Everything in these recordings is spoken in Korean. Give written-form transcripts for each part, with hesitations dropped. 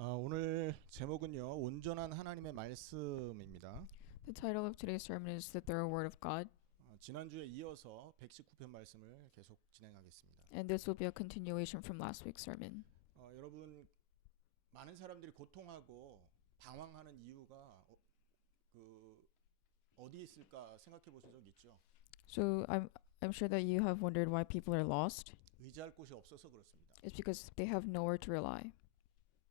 오늘 제목은요, 온전한 하나님의 말씀입니다. The title of today's sermon is The Thorough Word of God, 지난주에 이어서 119편 말씀을 계속 진행하겠습니다. and this will be a continuation from last week's sermon. 여러분, 많은 사람들이 고통하고 방황하는 이유가 어디 있을까 생각해 보신 적 있죠? So I'm sure that you have wondered why people are lost. 의지할 곳이 없어서 그렇습니다. It's because they have nowhere to rely.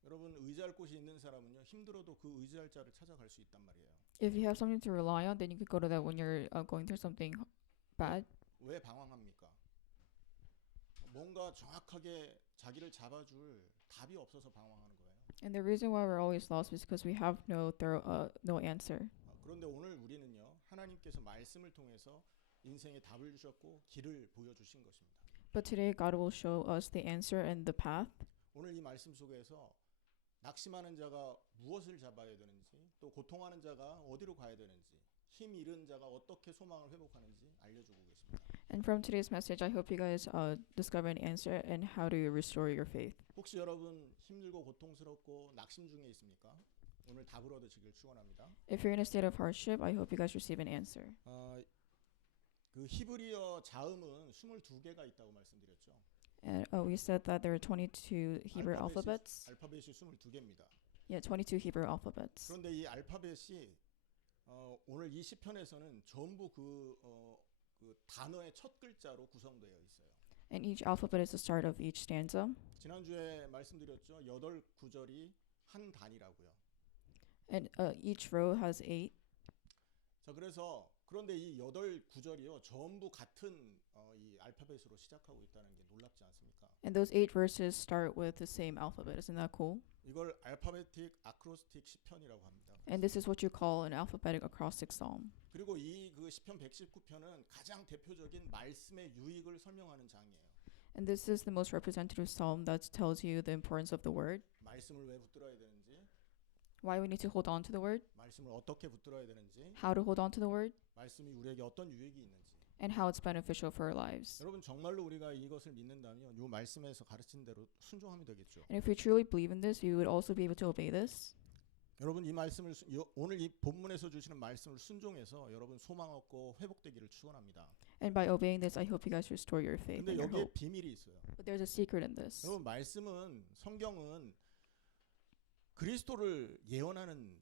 여러분, 의지할 곳이 있는 사람은요, 힘들어도 그 의지할 자를 찾아갈 수 있단 말이에요. If you have something to rely on, then you could go to that when you're going through something bad. 왜 방황합니까? 뭔가 정확하게 자기를 잡아줄 답이 없어서 방황하는 거예요. And the reason why we're always lost is because we have no answer. 그런데 오늘 우리는요, 하나님께서 말씀을 통해서 인생의 답을 주셨고 길을 보여주신 것입니다. But today God will show us the answer and the path. 오늘 이 말씀 속에서 낙심하는 자가 무엇을 잡아야 되는지, 또 고통하는 자가 어디로 가야 되는지, 힘 잃은 자가 어떻게 소망을 회복하는지 알려주고 계십니다. And from today's message, I hope you guys discover an answer and how to restore your faith. 혹시 여러분 힘들고 고통스럽고 낙심 중에 있습니까? 오늘 답을 얻으시길 축원합니다. If you're in a state of hardship, I hope you guys receive an answer. 그 히브리어 자음은 22개가 있다고 말씀드렸죠. And we said that there are 22 Hebrew alphabets. 알파벳이 22개입니다. Yeah, 22 Hebrew alphabets. 그런데 이 알파벳이 오늘 이 시편에서는 전부 그 단어의 첫 글자로 구성되어 있어요. And each alphabet is the start of each stanza. 지난주에 말씀드렸죠. 8구절이 한 단이라고요. And each row has 8. 자, 그런데 이 8구절이요. 전부 같은 이 알파벳으로 시작하고 있다는 게 놀랍지 않습니까? And those 8 verses start with the same alphabet. Isn't that cool? 이걸 알파베틱 아크로스틱 시편이라고 합니다. And this is what you call an alphabetic acrostic psalm. 그리고 이 그 시편 119편은 가장 대표적인 말씀의 유익을 설명하는 장이에요. And this is the most representative psalm that tells you the importance of the word, 말씀을 왜 붙들어야 되는지, why we need to hold on to the word, 말씀을 어떻게 붙들어야 되는지, how to hold on to the word, 말씀이 우리에게 어떤 유익이 있는지. and how it's beneficial for our lives. 여러분 정말로 우리가 이것을 믿는다면 이 말씀에서 가르친 대로 순종하면 되겠죠. And if we truly believe in this, we would also be able to obey this. 여러분 이 말씀을 오늘 이 본문에서 주시는 말씀을 순종해서 여러분 소망 얻고 회복되기를 축원합니다. And by obeying this, I hope you guys restore your faith 근데 and your 여기에 hope. 비밀이 있어요. But there's a secret in this. 여러분 말씀은 성경은 그리스도를 예언하는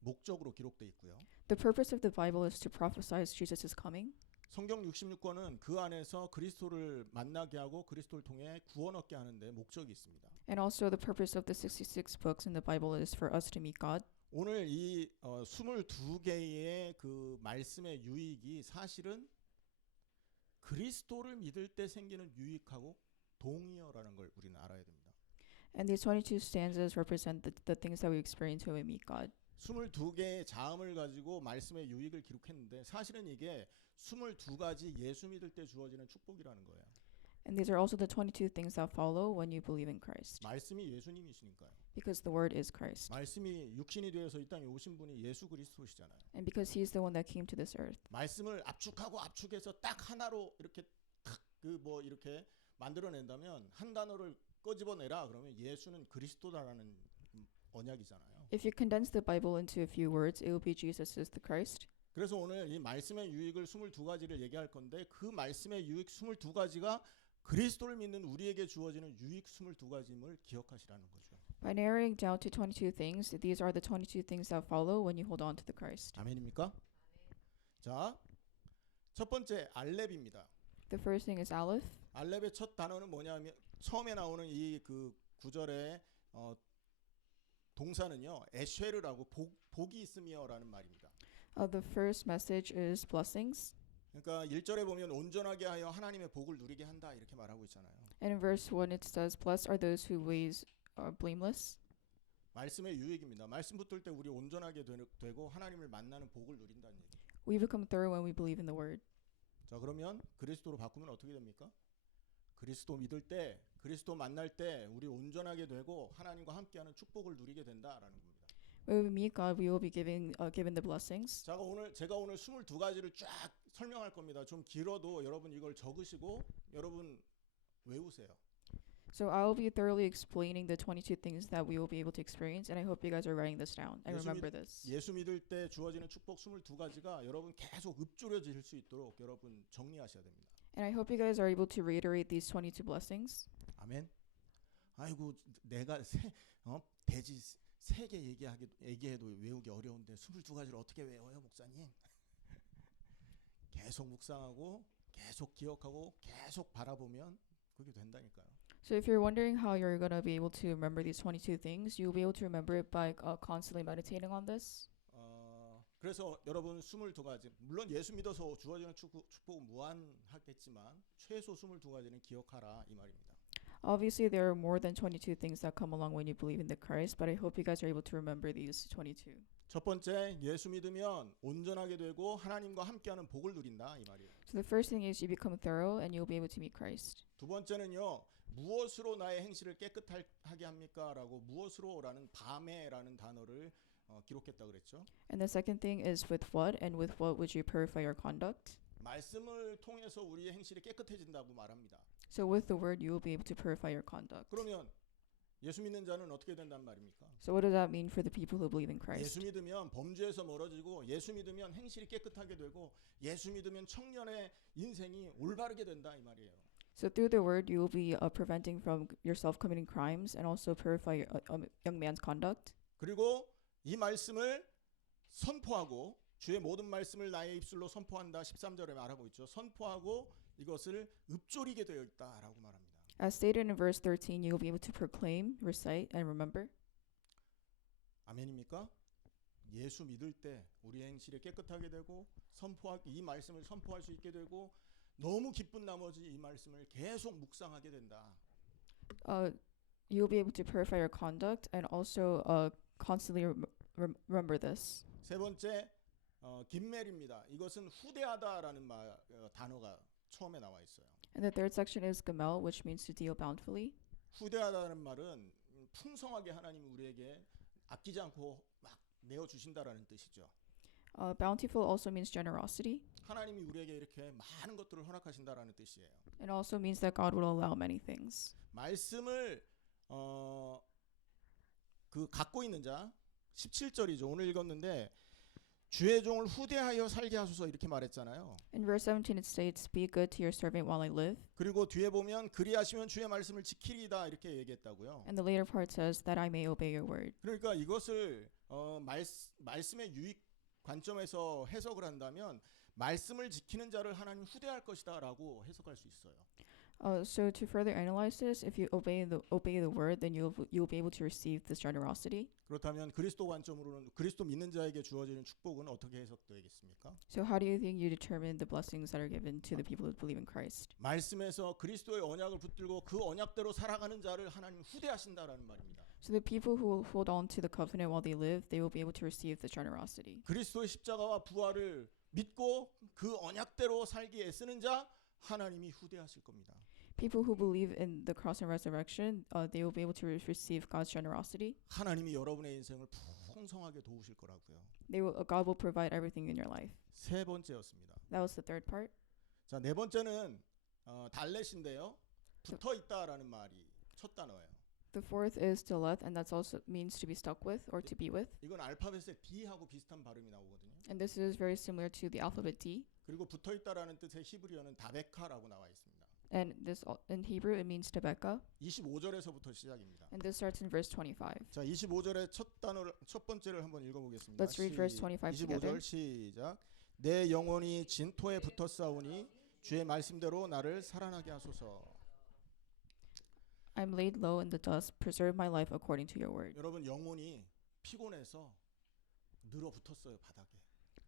목적으로 기록되어 있고요. The purpose of the Bible is to prophesy Jesus is coming. 성경 66권은 그 안에서 그리스도를 만나게 하고 그리스도를 통해 구원 얻게 하는데 목적이 있습니다. And also the purpose of the 66 books in the Bible is for us to meet God. 오늘 이 22개의 그 말씀의 유익이 사실은 그리스도를 믿을 때 생기는 유익하고 동의어라는 걸 우리는 알아야 됩니다. And these 22 stanzas represent the things that we experience when we meet God. 22개의 자음을 가지고 말씀의 유익을 기록했는데 사실은 이게 22가지 예수 믿을 때 주어지는 축복이라는 거예요. And these are also the 22 things that follow when you believe in Christ. 말씀이 예수님이시니까요. Because the word is Christ. 말씀이 육신이 되어서 이 땅에 오신 분이 예수 그리스도시잖아요. And because he's the one that came to this earth. 말씀을 압축하고 압축해서 딱 하나로 이렇게 탁 이렇게 만들어낸다면 한 단어를 꺼집어내라 그러면 예수는 그리스도다라는 언약이잖아요. If you condense the Bible into a few words, it will be Jesus is the Christ. 그래서 오늘 이 말씀의 유익을 22가지를 얘기할 건데 그 말씀의 유익 22가지가 그리스도를 믿는 우리에게 주어지는 유익 22가지임을 기억하시라는 거죠. By narrowing down to 22 things, these are the 22 things that follow when you hold on to the Christ. 아멘입니까? 자, 첫 번째 알렙입니다. The first thing is Aleph. 알렙의 첫 단어는 뭐냐면 처음에 나오는 이 그 구절의 동사는요. 에쉐르라고 복이 있으며라는 말입니다. The first message is blessings. 그러니까 1절에 보면 온전하게 하여 하나님의 복을 누리게 한다 이렇게 말하고 있잖아요. And in verse 1 it says, blessed are those whose ways are blameless. 말씀의 유익입니다. 말씀 붙들 때 우리 온전하게 되고 하나님을 만나는 복을 누린다는 얘기. We become thorough when we believe in the word. 자, 그러면 그리스도로 바꾸면 어떻게 됩니까? 그리스도 믿을 때, 그리스도 만날 때 우리 온전하게 되고 하나님과 함께하는 축복을 누리게 된다라는 겁니다. When we meet God, we will be given the blessings. 제가 오늘 22가지를 쫙 설명할 겁니다. 좀 길어도 여러분 이걸 적으시고 여러분 외우세요. So I will be thoroughly explaining the 22 things that we will be able to experience, and I hope you guys are writing this down and 예수 remember this. 예수 믿을 때 주어지는 축복 22가지가 여러분 계속 읊조려질 수 있도록 여러분 정리하셔야 됩니다. And I hope you guys are able to reiterate these 22 blessings. 아멘. 아이고 내가 돼지 3개 얘기해도 외우기 어려운데 22가지를 어떻게 외워요, 목사님? 계속 묵상하고 계속 기억하고 계속 바라보면 그게 된다니까요. So if you're wondering how you're going to be able to remember these 22 things, you'll be able to remember it by constantly meditating on this. 그래서 여러분 22가지 물론 예수 믿어서 주어지는 축복은 무한하겠지만 최소 22가지는 기억하라 이 말입니다. Obviously, there are more than 22 things that come along when you believe in the Christ, but I hope you guys are able to remember these 22. 첫 번째 예수 믿으면 온전하게 되고 하나님과 함께하는 복을 누린다 이 말이에요. So the first thing is you become thorough and you'll be able to meet Christ. 두 번째는요. 무엇으로 나의 행실을 깨끗하게 합니까라고 무엇으로라는 밤에라는 단어를 기록했다 그랬죠. And the second thing is with what and with what would you purify your conduct? 말씀을 통해서 우리의 행실이 깨끗해진다고 말합니다. So with the word you will be able to purify your conduct. 그러면 예수 믿는 자는 어떻게 된단 말입니까? So what does that mean for the people who believe in 예수 Christ? 믿으면 범죄에서 멀어지고 예수 믿으면 행실이 깨끗하게 되고 예수 믿으면 청년의 인생이 올바르게 된다 이 말이에요. So through the word you will be preventing from yourself committing crimes and also purify your, young man's conduct. 그리고 이 말씀을 선포하고 주의 모든 말씀을 나의 입술로 선포한다 13절에 말하고 있죠. 선포하고 이것을 읊조리게 되어 있다라고 말합니다. As stated in verse 13, you will be able to proclaim, recite, and remember. 아멘입니까? 예수 믿을 때 우리의 행실이 깨끗하게 되고 이 말씀을 선포할 수 있게 되고 너무 기쁜 나머지 이 말씀을 계속 묵상하게 된다. You'll be able to purify your conduct and also constantly remember this. 세 번째 김멜입니다. 이것은 후대하다라는 단어가 처음에 나와 있어요. And the third section is gamel, which means to deal bountifully. 후대하다는 말은 풍성하게 하나님이 우리에게 아끼지 않고 막 내어 주신다라는 뜻이죠. Bountiful also means generosity. 하나님이 우리에게 이렇게 많은 것들을 허락하신다라는 뜻이에요. It also means that God will allow many things. 말씀을 갖고 있는 자 17절이죠. 오늘 읽었는데 주의 종을 후대하여 살게 하소서 이렇게 말했잖아요. In verse 17 it states, "Be good to your servant while I live." 그리고 뒤에 보면 그리하시면 주의 말씀을 지키리다 이렇게 얘기했다고요. And the later part says that I may obey your word. 그러니까 이것을 말씀의 유익 관점에서 해석을 한다면 말씀을 지키는 자를 하나님 후대할 것이다라고 해석할 수 있어요. So to further analyze this, if you obey the word, then you'll be able to receive this generosity. 그렇다면 그리스도 관점으로는 그리스도 믿는 자에게 주어지는 축복은 어떻게 해석되겠습니까? So how do you think you determine the blessings that are given to the people who believe in Christ? 말씀에서 그리스도의 언약을 붙들고 그 언약대로 살아가는 자를 하나님 후대하신다라는 말입니다. So the people who hold on to the covenant while they live, they will be able to receive the generosity. 그리스도의 십자가와 부활을 믿고 그 언약대로 살기에 애쓰는 자 하나님이 후대하실 겁니다. People who believe in the cross and resurrection, they will be able to receive God's generosity. 하나님이 여러분의 인생을 풍성하게 도우실 거라고요. God will provide everything in your life. 세 번째였습니다. That was the third part. 자, 네 번째는 달렛인데요. 붙어 있다라는 말이 첫 단어예요. The fourth is deleth, and that also means to be stuck with or to be with. 이건 알파벳의 D하고 비슷한 발음이 나오거든요. And this is very similar to the alphabet D. 그리고 붙어 있다라는 뜻의 히브리어는 다베카라고 나와 있습니다. And this in Hebrew it means Rebecca. 25절에서부터 시작입니다. And this starts in verse 25. 자, 25절의 첫 번째를 한번 읽어보겠습니다. Let's read verse 25 together. 25절 시작. 내 영혼이 진토에 붙었사오니 주의 말씀대로 나를 살아나게 하소서. I'm laid low in the dust. Preserve my life according to your word. 여러분 영혼이 피곤해서 늘어붙었어요 바닥에.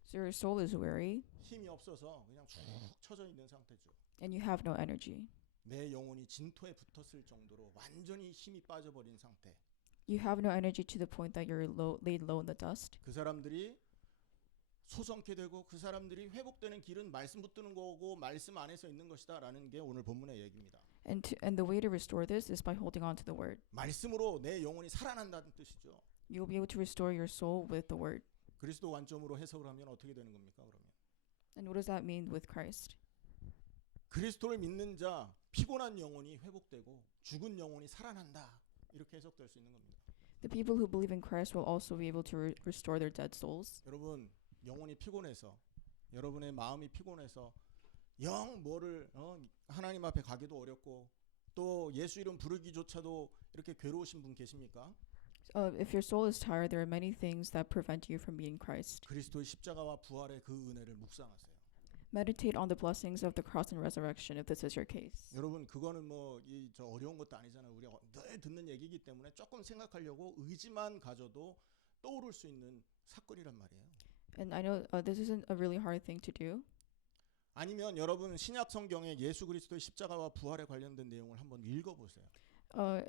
So your soul is weary, 힘이 없어서 그냥 쭉 처져 있는 상태죠. and you have no energy. 내 영혼이 진토에 붙었을 정도로 완전히 힘이 빠져버린 상태. You have no energy to the point that you're laid low in the dust. 그 사람들이 소성케 되고 그 사람들이 회복되는 길은 말씀 붙드는 거고 말씀 안에서 있는 것이다라는 게 오늘 본문의 얘기입니다. And the way to restore this is by holding on to the word. 말씀으로 내 영혼이 살아난다는 뜻이죠. You'll be able to restore your soul with the word. 그리스도 관점으로 해석을 하면 어떻게 되는 겁니까? 그러면 And what does that mean with Christ? 그리스도를 믿는 자 피곤한 영혼이 회복되고 죽은 영혼이 살아난다. 이렇게 해석될 수 있는 겁니다. The people who believe in Christ will also be able to restore their dead souls. 여러분 영혼이 피곤해서 여러분의 마음이 피곤해서 영 뭐를 하나님 앞에 가기도 어렵고 또 예수 이름 부르기조차도 이렇게 괴로우신 분 계십니까? If your soul is tired, there are many things that prevent you from meeting Christ. 그리스도의 십자가와 부활의 그 은혜를 묵상하세요. Meditate on the blessings of the cross and resurrection if this is your case. 여러분 그거는 뭐 저 어려운 것도 아니잖아요. 우리가 늘 듣는 얘기이기 때문에 조금 생각하려고 의지만 가져도 떠오를 수 있는 사건이란 말이에요. And I know this isn't a really hard thing to do. 아니면 여러분 신약 성경에 예수 그리스도의 십자가와 부활에 관련된 내용을 한번 읽어보세요.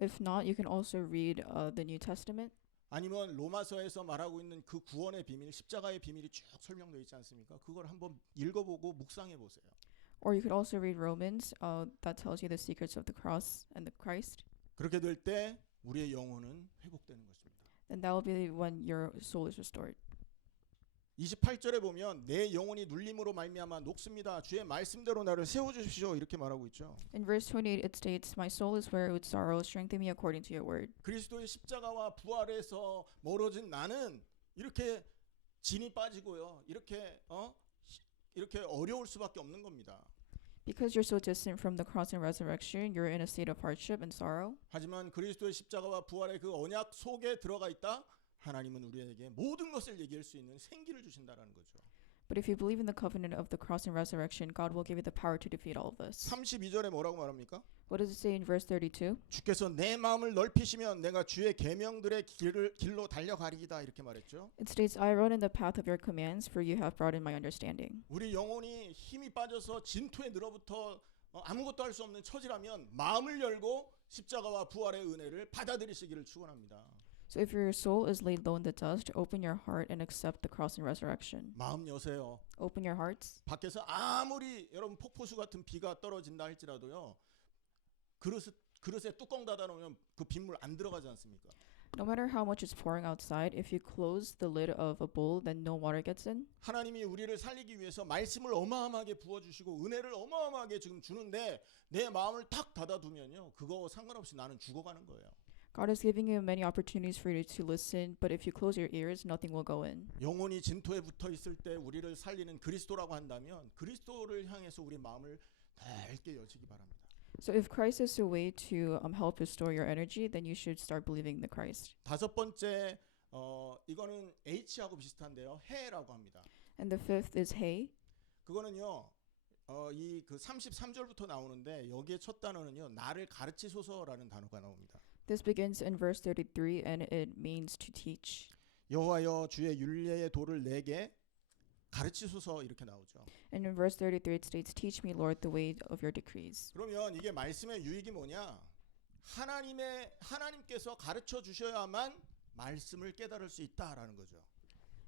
If not, you can also read the New Testament. 아니면 로마서에서 말하고 있는 그 구원의 비밀, 십자가의 비밀이 쭉 설명되어 있지 않습니까? 그걸 한번 읽어보고 묵상해 보세요. Or you could also read Romans that tells you the secrets of the cross and the Christ. 그렇게 될 때 우리의 영혼은 회복되는 것입니다. And that will be when your soul is restored. 28절에 보면 내 영혼이 눌림으로 말미암아 녹습니다. 주의 말씀대로 나를 세워주십시오. 이렇게 말하고 있죠. In verse 28 it states, My soul is weary with sorrow, strengthen me according to your word. 그리스도의 십자가와 부활에서 멀어진 나는 이렇게 진이 빠지고요. 이렇게 어려울 수밖에 없는 겁니다. Because you're so distant from the cross and resurrection, you're in a state of hardship and sorrow. 하지만 그리스도의 십자가와 부활의 그 언약 속에 들어가 있다. 하나님은 우리에게 모든 것을 얘기할 수 있는 생기를 주신다라는 거죠. But if you believe in the covenant of the cross and resurrection, God will give you the power to defeat all of this. 32절에 뭐라고 말합니까? What does it say in verse 32? 주께서 내 마음을 넓히시면 내가 주의 계명들의 길로 달려가리이다 이렇게 말했죠. It states, I run in the path of your commands, for you have broadened my understanding. 우리 영혼이 힘이 빠져서 진토에 늘어부터 아무것도 할 수 없는 처지라면 마음을 열고 십자가와 부활의 은혜를 받아들이시기를 축원합니다. So if your soul is laid low in the dust, open your heart and accept the cross and resurrection. 마음 여세요. Open your hearts. 밖에서 아무리 여러분 폭포수 같은 비가 떨어진다 할지라도요. 그릇에 뚜껑 닫아 놓으면 그 빗물 안 들어가지 않습니까? No matter how much is pouring outside, if you close the lid of a bowl, then no water gets in. 하나님이 우리를 살리기 위해서 말씀을 어마어마하게 부어주시고 은혜를 어마어마하게 지금 주는데 내 마음을 탁 닫아두면요. 그거 상관없이 나는 죽어가는 거예요. God is giving you many opportunities for you to listen, but if you close your ears, nothing will go in. 영혼이 진토에 붙어 있을 때 우리를 살리는 그리스도라고 한다면 그리스도를 향해서 우리 마음을 넓게 여시기 바랍니다. So if Christ is the way to help restore your energy, then you should start believing in the Christ. 다섯 번째 이거는 H하고 비슷한데요. 해라고 합니다. And the fifth is hey. 그거는요. 이 그 33절부터 나오는데 여기에 첫 단어는요. 나를 가르치소서라는 단어가 나옵니다. This begins in verse 33 and it means to teach. 여호와여 주의 율례의 도를 내게 가르치소서 이렇게 나오죠. And in verse 33 it states, Teach me, Lord, the way of your decrees. 그러면 이게 말씀의 유익이 뭐냐? 하나님께서 가르쳐 주셔야만 말씀을 깨달을 수 있다라는 거죠.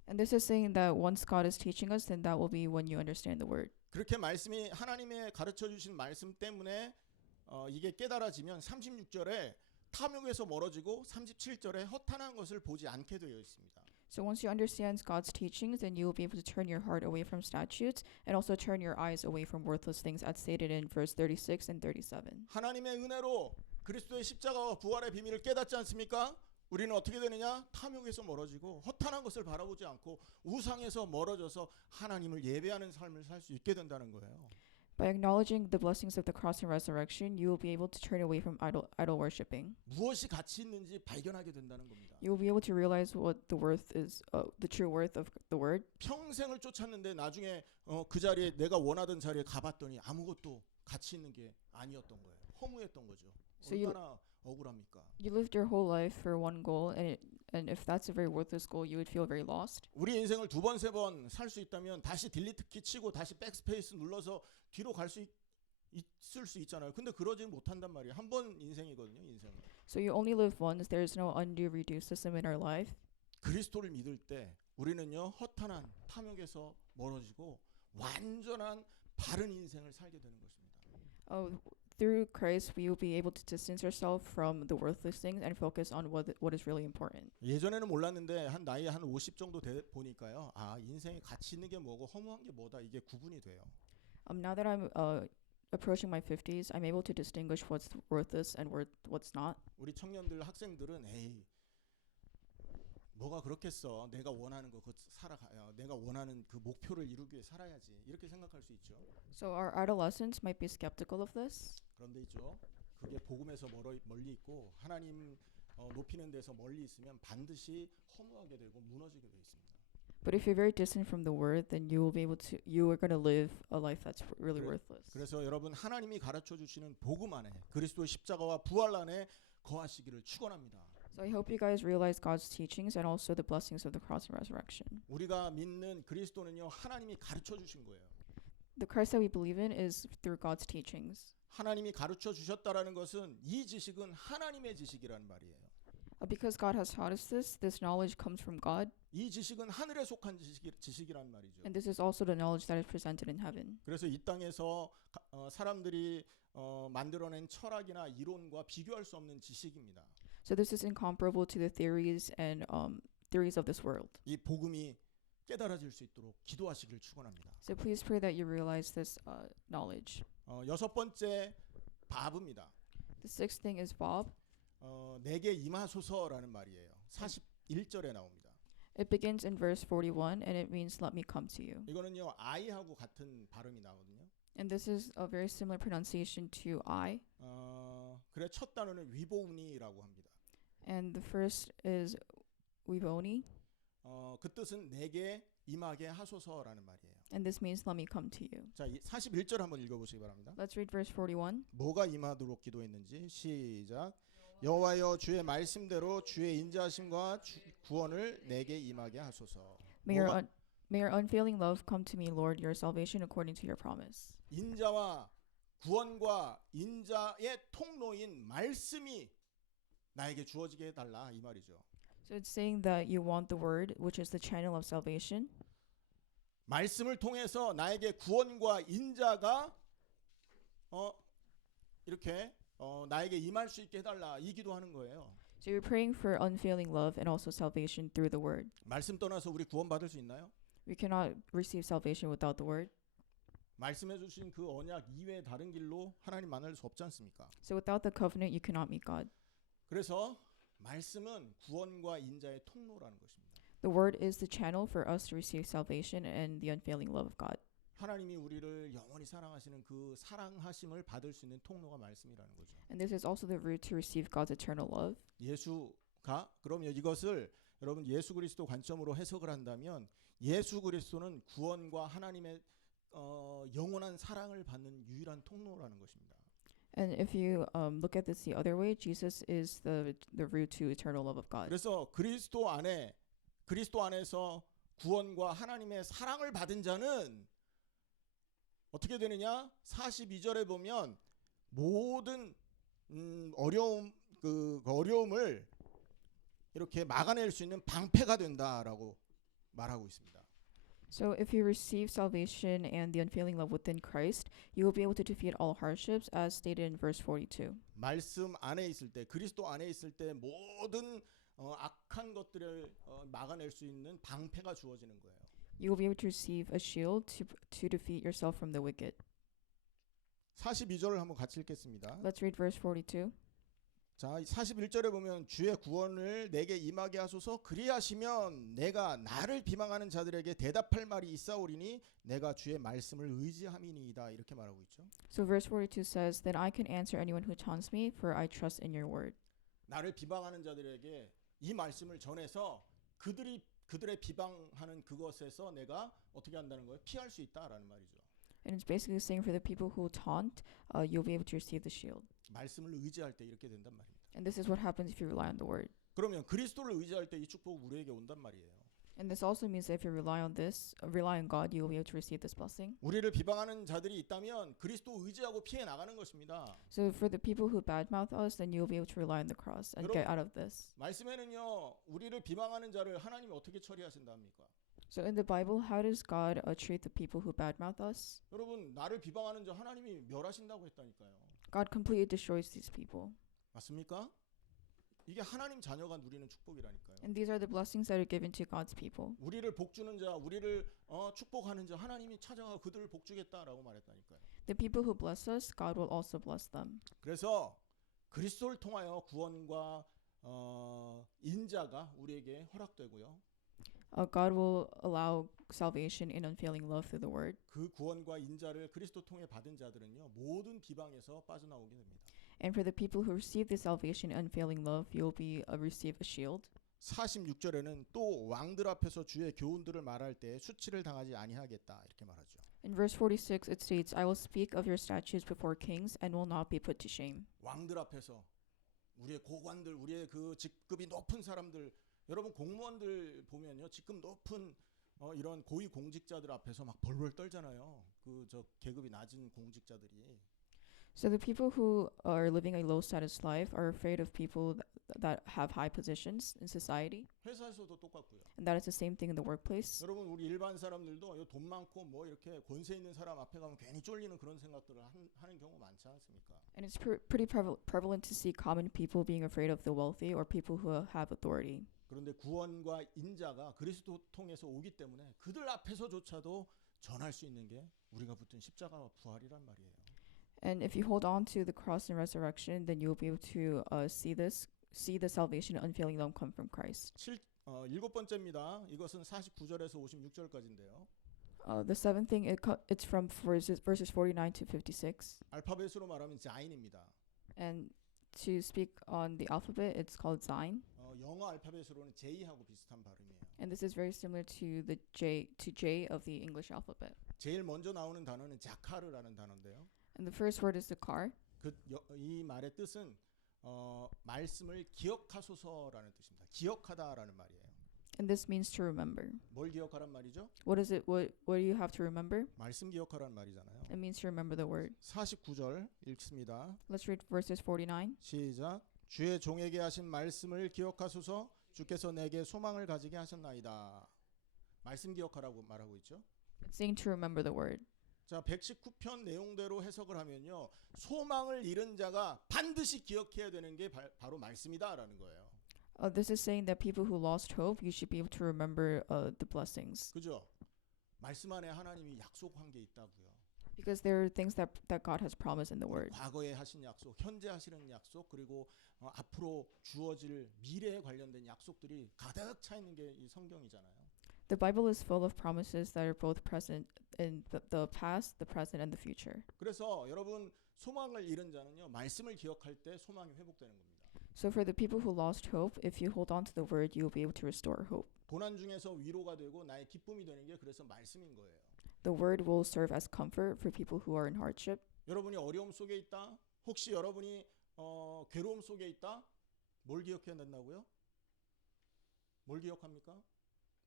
And this is saying that once God is teaching us, then that will be when you understand the word. 그렇게 말씀이 하나님의 가르쳐 주신 말씀 때문에 이게 깨달아지면 36절에 탐욕에서 멀어지고 37절에 허탄한 것을 보지 않게 되어 있습니다. So once you understand God's teachings, then you will be able to turn your heart away from statutes and also turn your eyes away from worthless things as stated in verse 36 and 37. 하나님의 은혜로 그리스도의 십자가와 부활의 비밀을 깨닫지 않습니까? 우리는 어떻게 되느냐? 탐욕에서 멀어지고 허탄한 것을 바라보지 않고 우상에서 멀어져서 하나님을 예배하는 삶을 살 수 있게 된다는 거예요. By acknowledging the blessings of the cross and resurrection, you will be able to turn away from idol worshiping. 무엇이 가치 있는지 발견하게 된다는 겁니다. You will be able to realize what the worth is, the true worth of the word. 평생을 쫓았는데 나중에 그 자리에 내가 원하던 자리에 가봤더니 아무것도 가치 있는 게 아니었던 거예요. 허무했던 거죠. So 얼마나 억울합니까? You lived your whole life for one goal, and if that's a very worthless goal, you would feel very lost. 우리 인생을 두 번, 세 번 살 수 있다면 다시 딜리트 키 치고 다시 백스페이스 눌러서 뒤로 갈 수 있을 수 있잖아요. 근데 그러지 못한단 말이에요. 한 번 인생이거든요, 인생은. So you only live once. There is no undo redo system in our life. 그리스도를 믿을 때 우리는요 허탄한 탐욕에서 멀어지고 완전한 바른 인생을 살게 되는 것입니다. Through Christ, we will be able to distance ourselves from the worthless things and focus on what is really important. 예전에는 몰랐는데 한 나이 한 50 정도 보니까요. 아 인생에 가치 있는 게 뭐고 허무한 게 뭐다 이게 구분이 돼요. Now that I'm approaching my 50s, I'm able to distinguish what's worthless and what's not. 우리 청년들 학생들은 에이 뭐가 그렇겠어. 내가 원하는 거 그거 살아가야. 내가 원하는 그 목표를 이루기 위해 살아야지. 이렇게 생각할 수 있죠. So our adolescents might be skeptical of this. 그런데 있죠. 그게 복음에서 멀리 있고 하나님 높이는 데서 멀리 있으면 반드시 허무하게 되고 무너지게 돼 있습니다. But if you're very distant from the word, then you are going to live a life that's really worthless. 그래서 여러분 하나님이 가르쳐 주시는 복음 안에 그리스도의 십자가와 부활 안에 거하시기를 축원합니다. So I hope you guys realize God's teachings and also the blessings of the cross and resurrection. 우리가 믿는 그리스도는요 하나님이 가르쳐 주신 거예요. The Christ that we believe in is through God's teachings. 하나님이 가르쳐 주셨다라는 것은 이 지식은 하나님의 지식이라는 말이에요. Because God has taught us this knowledge comes from God, 이 지식은 하늘에 속한 지식이란 말이죠. and this is also the knowledge that is presented in heaven. 그래서 이 땅에서 사람들이 만들어낸 철학이나 이론과 비교할 수 없는 지식입니다. So this is incomparable to the theories and theories of this world. 이 복음이 깨달아질 수 있도록 기도하시기를 축원합니다. So please pray that you realize this knowledge. 여섯 번째 바브입니다. The sixth thing is Bob. 내게 임하소서라는 말이에요. 41절에 나옵니다. It begins in verse 41 and it means let me come to you. 이거는요 I하고 같은 발음이 나거든요. And this is a very similar pronunciation to I. 그래 첫 단어는 위보우니라고 합니다. And the first is Wivoni. 그 뜻은 내게 임하게 하소서라는 말이에요. And this means let me come to you. 자, 41절 한번 읽어보시기 바랍니다. Let's read verse 41. 뭐가 임하도록 기도했는지 시작. 여호와여 주의 말씀대로 주의 인자하심과 구원을 내게 임하게 하소서. May your unfailing love come to me, Lord, your salvation according to your promise. 인자와 구원과 인자의 통로인 말씀이 나에게 주어지게 해달라 이 말이죠. So it's saying that you want the word, which is the channel of salvation. 말씀을 통해서 나에게 구원과 인자가 이렇게 나에게 임할 수 있게 해달라 이 기도하는 거예요. So you're praying for unfailing love and also salvation through the word. 말씀 떠나서 우리 구원 받을 수 있나요? We cannot receive salvation without the word. 말씀해 주신 그 언약 이외의 다른 길로 하나님 만날 수 없지 않습니까? So without the covenant, you cannot meet God. 그래서 말씀은 구원과 인자의 통로라는 것입니다. The word is the channel for us to receive salvation and the unfailing love of God. 하나님이 우리를 영원히 사랑하시는 그 사랑하심을 받을 수 있는 통로가 말씀이라는 거죠. And this is also the route to receive God's eternal love. 예수가 그러면 이것을 여러분 예수 그리스도 관점으로 해석을 한다면 예수 그리스도는 구원과 하나님의 영원한 사랑을 받는 유일한 통로라는 것입니다. And if you look at this the other way, Jesus is the route to eternal love of God. 그래서 그리스도 안에서 구원과 하나님의 사랑을 받은 자는 어떻게 되느냐? 42절에 보면 모든 어려움을 이렇게 막아낼 수 있는 방패가 된다라고 말하고 있습니다. So if you receive salvation and the unfailing love within Christ, you will be able to defeat all hardships as stated in verse 42. 말씀 안에 있을 때 그리스도 안에 있을 때 모든 악한 것들을 막아낼 수 있는 방패가 주어지는 거예요. You will be able to receive a shield to defeat yourself from the wicked. 42절을 한번 같이 읽겠습니다. Let's read verse 42. 자, 41절에 보면 주의 구원을 내게 임하게 하소서 그리하시면 내가 나를 비방하는 자들에게 대답할 말이 있사오리니 내가 주의 말씀을 의지함이니이다 이렇게 말하고 있죠. So verse 42 says, Then I can answer anyone who taunts me, for I trust in your word. 나를 비방하는 자들에게 이 말씀을 전해서 그들의 비방하는 그것에서 내가 어떻게 한다는 거예요? 피할 수 있다라는 말이죠. And it's basically saying for the people who taunt, you'll be able to receive the shield. 말씀을 의지할 때 이렇게 된단 말입니다. And this is what happens if you rely on the word. 그러면 그리스도를 의지할 때 이 축복 우리에게 온단 말이에요. And this also means that if you rely on God, you will be able to receive this blessing. 우리를 비방하는 자들이 있다면 그리스도 의지하고 피해 나가는 것입니다. So for the people who badmouth us, then you will be able to rely on the cross and get out of this. 말씀에는요, 우리를 비방하는 자를 하나님이 어떻게 처리하신답니까? So in the Bible, how does God treat the people who badmouth us? 여러분, 나를 비방하는 자 하나님이 멸하신다고 했다니까요. God completely destroys these people. 맞습니까? 이게 하나님 자녀가 누리는 축복이라니까요. And these are the blessings that are given to God's people. 우리를 복주는 자, 우리를 축복하는 자 하나님이 찾아가 그들을 복주겠다라고 말했다니까요. The people who bless us, God will also bless them. 그래서 그리스도를 통하여 구원과 인자가 우리에게 허락되고요. God will allow salvation in unfailing love through the word. 그 구원과 인자를 그리스도 통해 받은 자들은요, 모든 비방에서 빠져나오게 됩니다. And for the people who receive the salvation in unfailing love, you'll be receive a shield. 46절에는 또 왕들 앞에서 주의 교훈들을 말할 때 수치를 당하지 아니하겠다 이렇게 말하죠. In verse 46, it states, I will speak of your statutes before kings and will not be put to shame. 왕들 앞에서 우리의 고관들, 우리의 그 직급이 높은 사람들, 여러분 공무원들 보면요, 직급 높은 이런 고위 공직자들 앞에서 막 벌벌 떨잖아요. 그 저 계급이 낮은 공직자들이. So the people who are living a low status life are afraid of people that have high positions in society. 회사에서도 똑같고요. And that is the same thing in the workplace. 여러분 우리 일반 사람들도 돈 많고 뭐 이렇게 권세 있는 사람 앞에 가면 괜히 쫄리는 그런 생각들을 하는 경우 많지 않습니까? And it's pretty prevalent to see common people being afraid of the wealthy or people who have authority. 그런데 구원과 인자가 그리스도 통해서 오기 때문에 그들 앞에서조차도 전할 수 있는 게 우리가 붙든 십자가와 부활이란 말이에요. And if you hold on to the cross and resurrection, then you'll be able to see the salvation and unfailing love come from Christ. 일곱 번째입니다. 이것은 49절에서 56절까지인데요. The seventh thing, it's from verses 49 to 56. 알파벳으로 말하면 자인입니다. And to speak on the alphabet, it's called Zain. 영어 알파벳으로는 J하고 비슷한 발음이에요. And this is very similar to the J of the English alphabet. 제일 먼저 나오는 단어는 자카르라는 단어인데요. And the first word is the car. 이 말의 뜻은 말씀을 기억하소서라는 뜻입니다. 기억하다라는 말이에요. And this means to remember. 뭘 기억하란 말이죠? What is it? What do you have to remember? 말씀 기억하라는 말이잖아요. It means to remember the word. 49절 읽습니다. Let's read verses 49. 시작. 주의 종에게 하신 말씀을 기억하소서. 주께서 내게 소망을 가지게 하셨나이다. 말씀 기억하라고 말하고 있죠. It's saying to remember the word. 자, 119편 내용대로 해석을 하면요, 소망을 잃은 자가 반드시 기억해야 되는 게 바로 말씀이다라는 거예요. This is saying that people who lost hope, you should be able to remember the blessings. 그죠? 말씀 안에 하나님이 약속한 게 있다고요. Because there are things that God has promised in the word. 과거에 하신 약속, 현재 하시는 약속, 그리고 앞으로 주어질 미래에 관련된 약속들이 가득 차 있는 게 이 성경이잖아요. The Bible is full of promises that are both present in the past, the present, and the future. 그래서 여러분 소망을 잃은 자는요, 말씀을 기억할 때 소망이 회복되는 겁니다. So for the people who lost hope, if you hold on to the word, you will be able to restore hope. 고난 중에서 위로가 되고 나의 기쁨이 되는 게 그래서 말씀인 거예요. The word will serve as comfort for people who are in hardship. 여러분이 어려움 속에 있다? 혹시 여러분이 괴로움 속에 있다? 뭘 기억해야 된다고요? 뭘 기억합니까?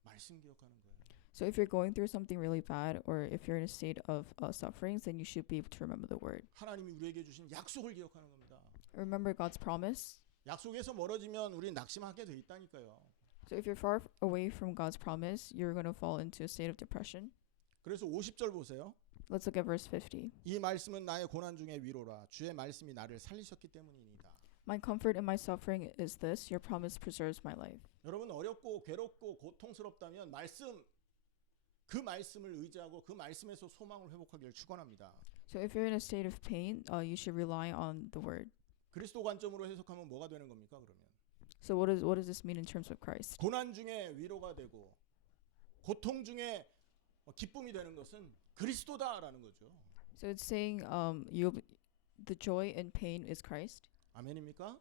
말씀 기억하는 거예요. So if you're going through something really bad or if you're in a state of sufferings, then you should be able to remember the word. 하나님이 우리에게 주신 약속을 기억하는 겁니다. Remember God's promise. 약속에서 멀어지면 우리는 낙심하게 돼 있다니까요. So if you're far away from God's promise, you're going to fall into a state of depression. 그래서 50절 보세요. Let's look at verse 50. 이 말씀은 나의 고난 중에 위로라. 주의 말씀이 나를 살리셨기 때문이니다. My comfort in my suffering is this, your promise preserves my life. 여러분 어렵고 괴롭고 고통스럽다면 그 말씀을 의지하고 그 말씀에서 소망을 회복하기를 축원합니다. So if you're in a state of pain, you should rely on the word. 그리스도 관점으로 해석하면 뭐가 되는 겁니까, 그러면? So what does this mean in terms of Christ? 고난 중에 위로가 되고 고통 중에 기쁨이 되는 것은 그리스도다라는 거죠. So it's saying the joy in pain is Christ. 아멘입니까?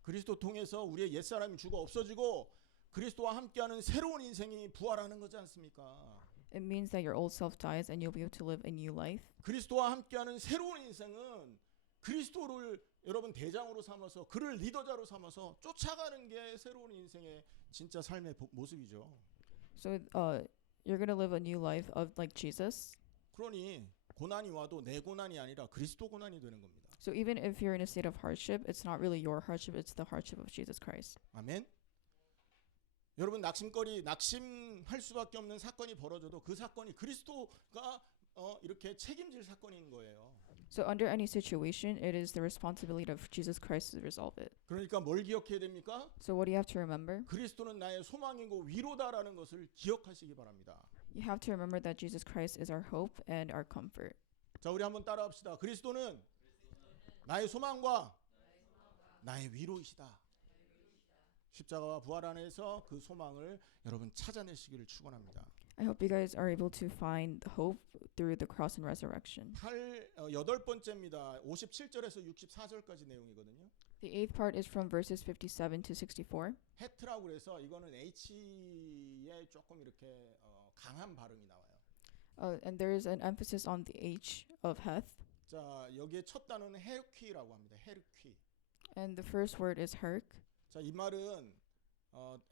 그리스도 통해서 우리의 옛사람이 죽어 없어지고 그리스도와 함께하는 새로운 인생이 부활하는 거지 않습니까? It means that your old self dies and you'll be able to live a new life. 그리스도와 함께하는 새로운 인생은 그리스도를 여러분 대장으로 삼아서 그를 리더자로 삼아서 쫓아가는 게 새로운 인생의 진짜 삶의 모습이죠. So you're going to live a new life of like Jesus. 그러니 고난이 와도 내 고난이 아니라 그리스도 고난이 되는 겁니다. So even if you're in a state of hardship, it's not really your hardship, it's the hardship of Jesus Christ. 아멘. 여러분 낙심할 수밖에 없는 사건이 벌어져도 그 사건이 그리스도가 이렇게 책임질 사건인 거예요. So under any situation, it is the responsibility of Jesus Christ to resolve it. 그러니까 뭘 기억해야 됩니까? So what do you have to remember? 그리스도는 나의 소망이고 위로다라는 것을 기억하시기 바랍니다. You have to remember that Jesus Christ is our hope and our comfort. 자, 우리 한번 따라합시다. 그리스도는 나의 소망과 나의 위로이시다. 십자가와 부활 안에서 그 소망을 여러분 찾아내시기를 축원합니다. I hope you guys are able to find hope through the cross and resurrection. 여덟 번째입니다. 57절에서 64절까지 내용이거든요. The eighth part is from verses 57 to 64. 헤트라고 그래서 이거는 H에 조금 이렇게 강한 발음이 나와요. And there is an emphasis on the H of Heth. 자, 여기에 첫 단어는 헤르퀴라고 합니다. 헤르퀴. And the first word is Herc. 자, 이 말은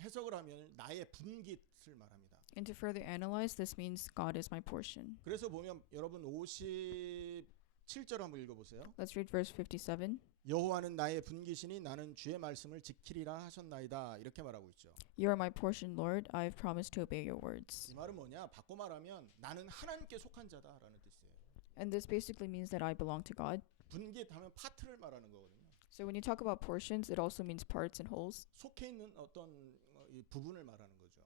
해석을 하면 나의 분깃을 말합니다. And to further analyze, this means God is my portion. 그래서 보면 여러분 57절 한번 읽어보세요. Let's read verse 57. 여호와는 나의 분깃이니 나는 주의 말씀을 지키리라 하셨나이다. 이렇게 말하고 있죠. You are my portion, Lord. I have promised to obey your words. 이 말은 뭐냐? 바꿔 말하면 나는 하나님께 속한 자다라는 뜻이에요. And this basically means that I belong to God. 분깃하면 파트를 말하는 거거든요. So when you talk about portions, it also means parts and wholes. 속해 있는 어떤 이 부분을 말하는 거죠.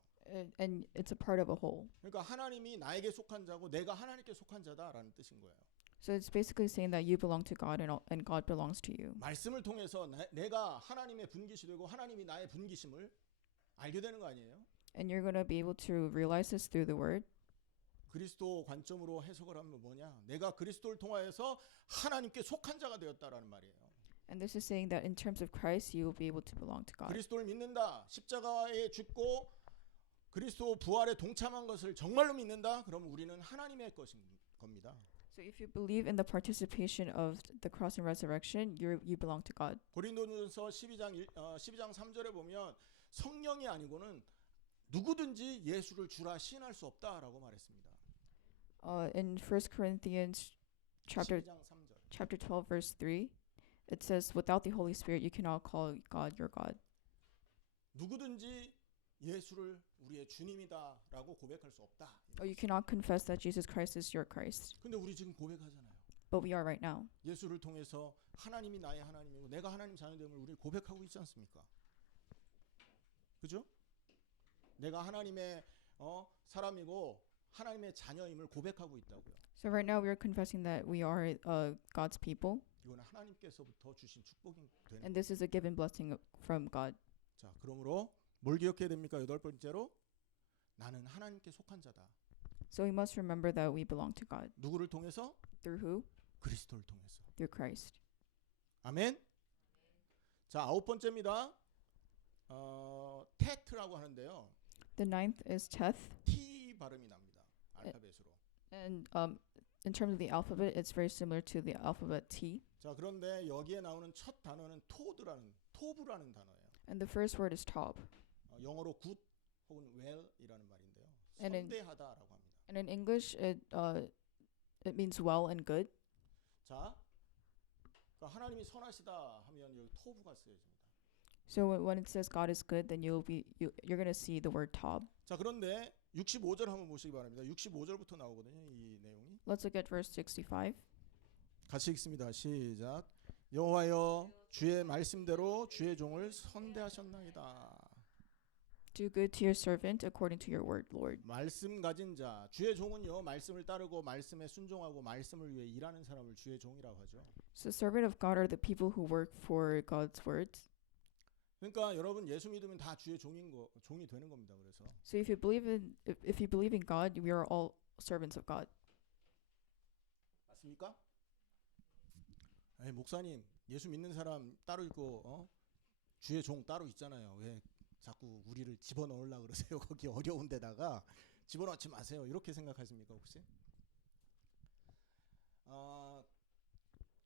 And it's a part of a whole. 그러니까 하나님이 나에게 속한 자고 내가 하나님께 속한 자다라는 뜻인 거예요. So it's basically saying that you belong to God and God belongs to you. 말씀을 통해서 내가 하나님의 분깃이 되고 하나님이 나의 분깃임을 알게 되는 거 아니에요? And you're going to be able to realize this through the word. 그리스도 관점으로 해석을 하면 뭐냐? 내가 그리스도를 통하여서 하나님께 속한 자가 되었다라는 말이에요. And this is saying that in terms of Christ, you will be able to belong to God. 그리스도를 믿는다. 십자가에 죽고 그리스도 부활에 동참한 것을 정말로 믿는다. 그럼 우리는 하나님의 것인 겁니다. So if you believe in the participation of the cross and resurrection, you belong to God. 고린도전서 12장 3절에 보면 성령이 아니고는 누구든지 예수를 주라 시인할 수 없다라고 말했습니다. In 1 Corinthians chapter 12장 3절. chapter 12 verse 3, it says, "Without the Holy Spirit, you cannot call God your God." 누구든지 예수를 우리의 주님이다라고 고백할 수 없다. Or you cannot confess that Jesus Christ is your Christ. 근데 우리 지금 고백하잖아요. But we are right now. 예수를 통해서 하나님이 나의 하나님이고 내가 하나님 자녀됨을 우리 고백하고 있지 않습니까? 그죠? 내가 하나님의 사람이고 하나님의 자녀임을 고백하고 있다고요. So right now we are confessing that we are God's people, 이거는 하나님께서부터 주신 축복이 되는 and this is a given blessing from God. 자, 그러므로 뭘 기억해야 됩니까? 여덟 번째로 나는 하나님께 속한 자다. So we must remember that we belong to God. 누구를 통해서? Through who? 그리스도를 통해서. Through Christ. 아멘. 자, 아홉 번째입니다. 테트라고 하는데요. The ninth is Teth, T 발음이 납니다. 알파벳으로. and in terms of the alphabet, it's very similar to the alphabet T. 자, 그런데 여기에 나오는 첫 단어는 토브라는 단어예요. And the first word is Tob. 영어로 good 혹은 well이라는 말인데요. And in- 선대하다라고 합니다. And in English, it means well and good. 자, 그러니까 하나님이 선하시다 하면 여기 토브가 쓰여집니다. So when it says God is good, then you're going to see the word Tob. 자, 그런데 65절 한번 보시기 바랍니다. 65절부터 나오거든요. 이 내용이. Let's look at verse 65. 같이 읽습니다. 시작. 여호와여 주의 말씀대로 주의 종을 선대하셨나이다. Do good to your servant according to your word, Lord. 말씀 가진 자, 주의 종은요 말씀을 따르고 말씀에 순종하고 말씀을 위해 일하는 사람을 주의 종이라고 하죠. So servant of God are the people who work for God's words. 그러니까 여러분 예수 믿으면 다 주의 종이 되는 겁니다. 그래서 So if you believe in God, we are all servants of God. 맞습니까? 아니, 목사님 예수 믿는 사람 따로 있고 주의 종 따로 있잖아요. 왜 자꾸 우리를 집어넣으려고 그러세요? 거기 어려운 데다가 집어넣지 마세요. 이렇게 생각하십니까 혹시?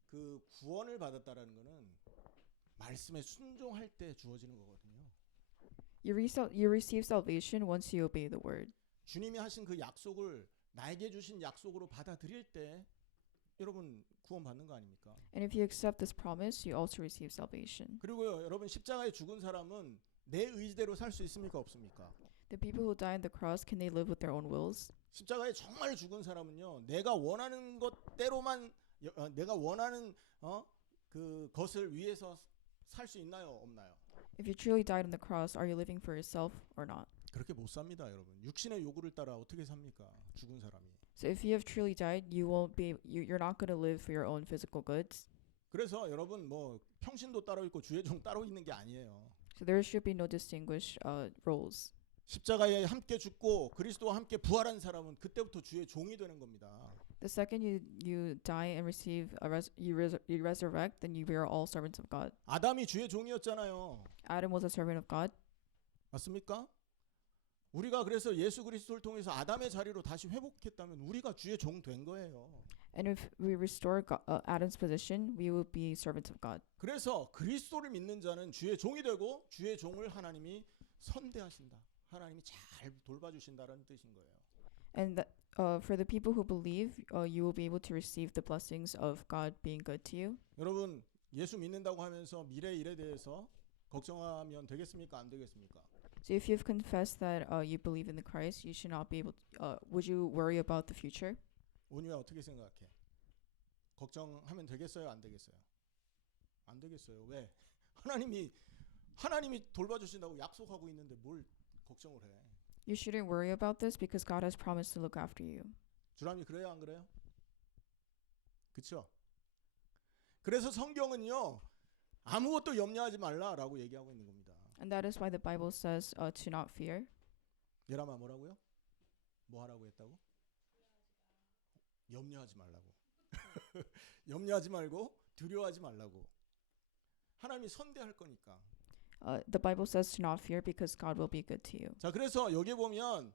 그 구원을 받았다라는 거는 말씀에 순종할 때 주어지는 거거든요. You receive salvation once you obey the word. 주님이 하신 그 약속을 나에게 주신 약속으로 받아들일 때 여러분 구원 받는 거 아닙니까? And if you accept this promise, you also receive salvation. 그리고요, 여러분 십자가에 죽은 사람은 내 의지대로 살 수 있습니까 없습니까? The people who die on the cross, can they live with their own wills? 십자가에 정말 죽은 사람은요, 내가 원하는 것대로만 내가 원하는 그 것을 위해서 살 수 있나요, 없나요? If you truly died on the cross, are you living for yourself or not? 그렇게 못 삽니다, 여러분. 육신의 요구를 따라 어떻게 삽니까? 죽은 사람이. So if you have truly died, you won't be you're not going to live for your own physical goods. 그래서 여러분 뭐 평신도 따로 있고 주의 종 따로 있는 게 아니에요. So there should be no distinguished roles. 십자가에 함께 죽고 그리스도와 함께 부활한 사람은 그때부터 주의 종이 되는 겁니다. The second you die and receive you resurrect, then we are all servants of God. 아담이 주의 종이었잖아요. Adam was a servant of God. 맞습니까? 우리가 그래서 예수 그리스도를 통해서 아담의 자리로 다시 회복했다면 우리가 주의 종 된 거예요. And if we restore Adam's position, we will be servants of God. 그래서 그리스도를 믿는 자는 주의 종이 되고 주의 종을 하나님이 선대하신다. 하나님이 잘 돌봐주신다는 뜻인 거예요. And for the people who believe, you will be able to receive the blessings of God being good to you. 여러분 예수 믿는다고 하면서 미래 일에 대해서 걱정하면 되겠습니까? 안 되겠습니까? So if you've confessed that you believe in the Christ, you should not be able. Would you worry about the future? 온유야 어떻게 생각해? 걱정하면 되겠어요? 안 되겠어요? 안 되겠어요. 왜? 하나님이 돌봐주신다고 약속하고 있는데 뭘 걱정을 해? You shouldn't worry about this because God has promised to look after you. 주람이 그래요, 안 그래요? 그렇죠? 그래서 성경은요 아무것도 염려하지 말라라고 얘기하고 있는 겁니다. And that is why the Bible says to not fear. 예람아 뭐라고요? 뭐 하라고 했다고? 염려하지 말라고. 염려하지 말고 두려워하지 말라고. 하나님이 선대할 거니까. The Bible says to not fear because God will be good to you. 자, 그래서 여기 보면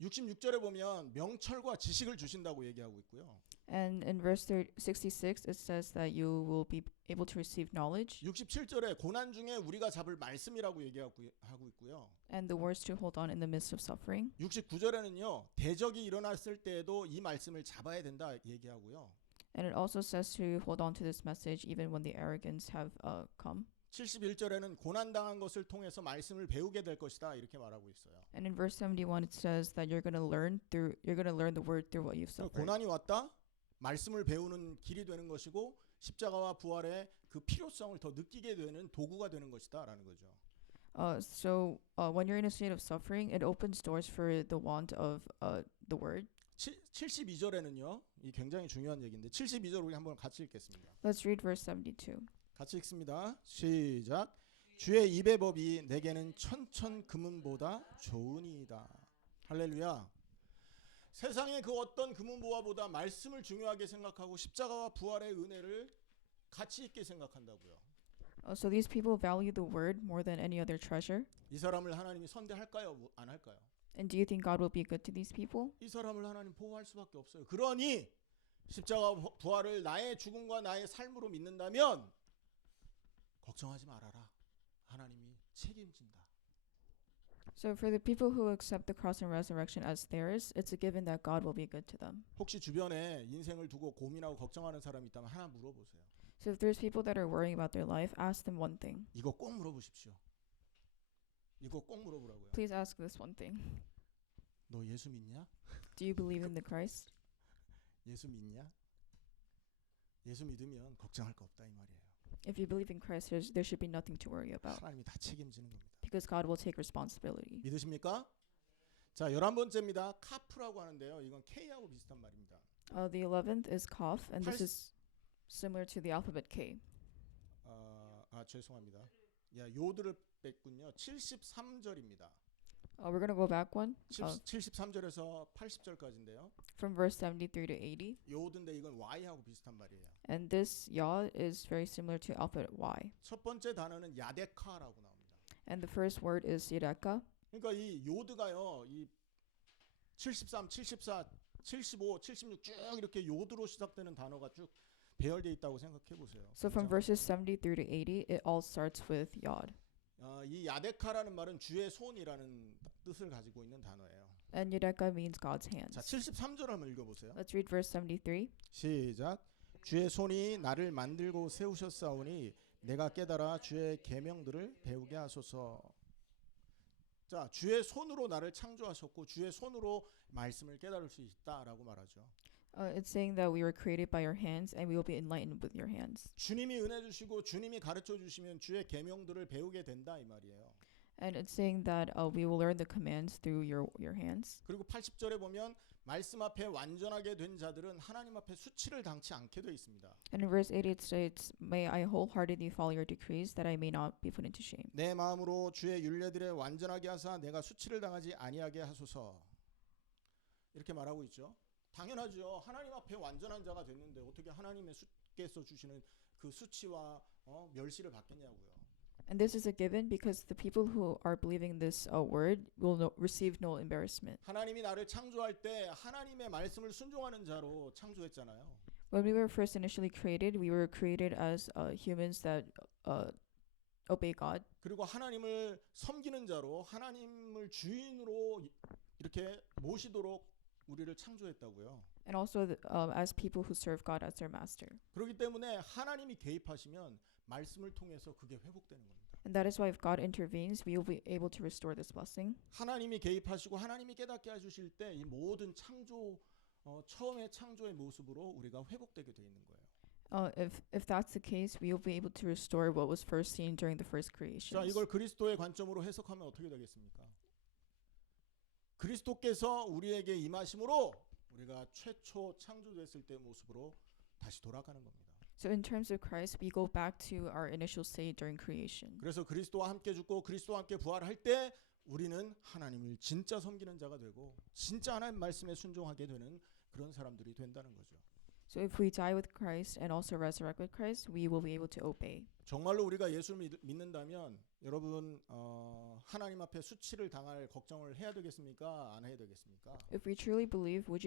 66절에 보면 명철과 지식을 주신다고 얘기하고 있고요. And in verse 66, it says that you will be able to receive knowledge. 67절에 고난 중에 우리가 잡을 말씀이라고 얘기하고 있고요. And the words to hold on in the midst of suffering. 69절에는요. 대적이 일어났을 때에도 이 말씀을 잡아야 된다 얘기하고요. And it also says to hold on to this message even when the arrogance have come. 71절에는 고난 당한 것을 통해서 말씀을 배우게 될 것이다 이렇게 말하고 있어요. And in verse 71 it says that you're going to learn the word through what you've suffered. 고난이 왔다. 말씀을 배우는 길이 되는 것이고 십자가와 부활의 그 필요성을 더 느끼게 되는 도구가 되는 것이다라는 거죠. So when you're in a state of suffering, it opens doors for the want of the word. 72절에는요. 이 굉장히 중요한 얘기인데 72절 우리 한번 같이 읽겠습니다. Let's read verse 72. 같이 읽습니다. 시작. 주의 입의 법이 내게는 천천 금은보다 좋으니이다. 할렐루야. 세상의 그 어떤 금은보화보다 말씀을 중요하게 생각하고 십자가와 부활의 은혜를 가치 있게 생각한다고요. So these people value the word more than any other treasure. 이 사람을 하나님이 선대할까요? 안 할까요? And do you think God will be good to these people? 이 사람을 하나님 보호할 수밖에 없어요. 그러니 십자가 부활을 나의 죽음과 나의 삶으로 믿는다면 걱정하지 말아라. 하나님이 책임진다. So for the people who accept the cross and resurrection as theirs, it's a given that God will be good to them. 혹시 주변에 인생을 두고 고민하고 걱정하는 사람이 있다면 하나 물어보세요. So if there's people that are worrying about their life, ask them one thing. 이거 꼭 물어보십시오. 이거 꼭 물어보라고요. Please ask this one thing. 너 예수 믿냐? Do you believe in the Christ? 예수 믿냐? 예수 믿으면 걱정할 거 없다 이 말이에요. If you believe in Christ, there should be nothing to worry about 하나님이 다 책임지는 겁니다. because God will take responsibility. 믿으십니까? 자, 11번째입니다. 카프라고 하는데요. 이건 K하고 비슷한 말입니다. The 11th is Kaf, and this 팔- is similar to the alphabet K. 죄송합니다. 야, 요드를 뺐군요. 73절입니다. We're going to go back one 73절에서 80절까지인데요. from verse 73 to 80. 요드인데 이건 Y하고 비슷한 말이에요. And this Yah is very similar to alphabet Y. 첫 번째 단어는 야데카라고 나옵니다. And the first word is Yedeka. 그러니까 이 요드가요. 이 73, 74, 75, 76 쭉 이렇게 요드로 시작되는 단어가 쭉 배열되어 있다고 생각해 보세요. So from verses 73 to 80, it all starts with Yod. 이 야데카라는 말은 주의 손이라는 뜻을 가지고 있는 단어예요. And Yedeka means God's 자, hands. 73절 한번 읽어 보세요. Let's read verse 73. 시작. 주의 손이 나를 만들고 세우셨사오니 내가 깨달아 주의 계명들을 배우게 하소서. 자, 주의 손으로 나를 창조하셨고 주의 손으로 말씀을 깨달을 수 있다라고 말하죠. It's saying that we were created by your hands and we will be enlightened with your hands. 주님이 은혜 주시고 주님이 가르쳐 주시면 주의 계명들을 배우게 된다 이 말이에요. And it's saying that we will learn the commands through your hands. 그리고 80절에 보면 말씀 앞에 완전하게 된 자들은 하나님 앞에 수치를 당치 않게 돼 있습니다. And in verse 80 it states, May I wholeheartedly follow your decrees, that I may not be put into shame. 내 마음으로 주의 율례들에 완전하게 하사 내가 수치를 당하지 아니하게 하소서. 이렇게 말하고 있죠. 당연하죠. 하나님 앞에 완전한 자가 됐는데 어떻게 하나님의 께서 주시는 그 수치와 멸시를 받겠냐고요. And this is a given because the people who are believing this word will receive no embarrassment. 하나님이 나를 창조할 때 하나님의 말씀을 순종하는 자로 창조했잖아요. When we were first initially created, we were created as humans that obey God. 그리고 하나님을 섬기는 자로 하나님을 주인으로 이렇게 모시도록 우리를 창조했다고요. And also as people who serve God as their master. 그렇기 때문에 하나님이 개입하시면 말씀을 통해서 그게 회복되는 겁니다. And that is why if God intervenes, we will be able to restore this blessing. 하나님이 개입하시고 하나님이 깨닫게 해주실 때 이 모든 창조 처음의 창조의 모습으로 우리가 회복되게 돼 있는 거예요. If that's the case, we will be able to restore what was first seen during the first creation. 자, 이걸 그리스도의 관점으로 해석하면 어떻게 되겠습니까? 그리스도께서 우리에게 임하심으로 우리가 최초 창조됐을 때 모습으로 다시 돌아가는 겁니다. So in terms of Christ, we go back to our initial state during creation. 그래서 그리스도와 함께 죽고 그리스도와 함께 부활할 때 우리는 하나님을 진짜 섬기는 자가 되고 진짜 하나님 말씀에 순종하게 되는 그런 사람들이 된다는 거죠. So if we die with Christ and also resurrect with Christ, we will be able to obey. 정말로 우리가 예수를 믿는다면 여러분 하나님 앞에 수치를 당할 걱정을 해야 되겠습니까? 안 해야 되겠습니까? If we truly believe, would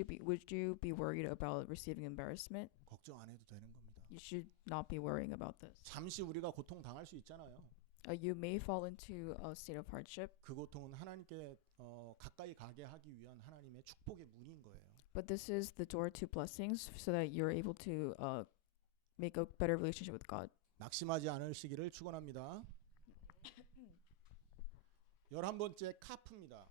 you be worried about receiving embarrassment? 걱정 안 해도 되는 겁니다. You should not be worrying about this. 잠시 우리가 고통 당할 수 있잖아요. You may fall into a state of hardship, 그 고통은 하나님께 가까이 가게 하기 위한 하나님의 축복의 문인 거예요. but this is the door to blessings so that you're able to make a better relationship with God. 낙심하지 않으시기를 축원합니다. 11번째 카프입니다.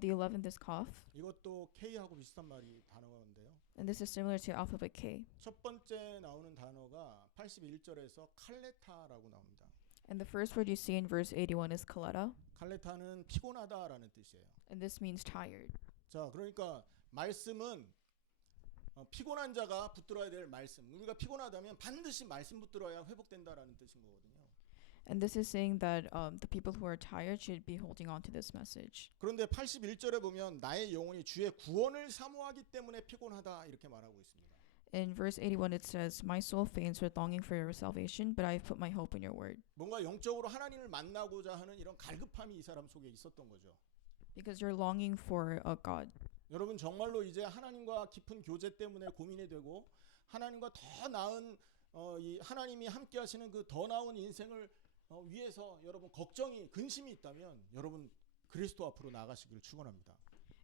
The 11th is cough, 이것도 K하고 비슷한 말이 단어인데요. and this is similar to alphabet K. 첫 번째 나오는 단어가 81절에서 칼레타라고 나옵니다. And the first word you see in verse 81 is kaleta, 칼레타는 피곤하다라는 뜻이에요. and this means tired. 자, 그러니까 말씀은 피곤한 자가 붙들어야 될 말씀. 우리가 피곤하다면 반드시 말씀 붙들어야 회복된다라는 뜻인 거거든요. And this is saying that the people who are tired should be holding on to this message. 그런데 81절에 보면 나의 영혼이 주의 구원을 사모하기 때문에 피곤하다 이렇게 말하고 있습니다. In verse 81 it says, My soul faints with longing for your salvation, but I have put my hope in your word. 뭔가 영적으로 하나님을 만나고자 하는 이런 갈급함이 이 사람 속에 있었던 거죠. Because you're longing for a God. 여러분 정말로 이제 하나님과 깊은 교제 때문에 고민이 되고 하나님과 더 나은 이 하나님이 함께 하시는 그 더 나은 인생을 위해서 여러분 걱정이 근심이 있다면 여러분 그리스도 앞으로 나가시기를 축원합니다.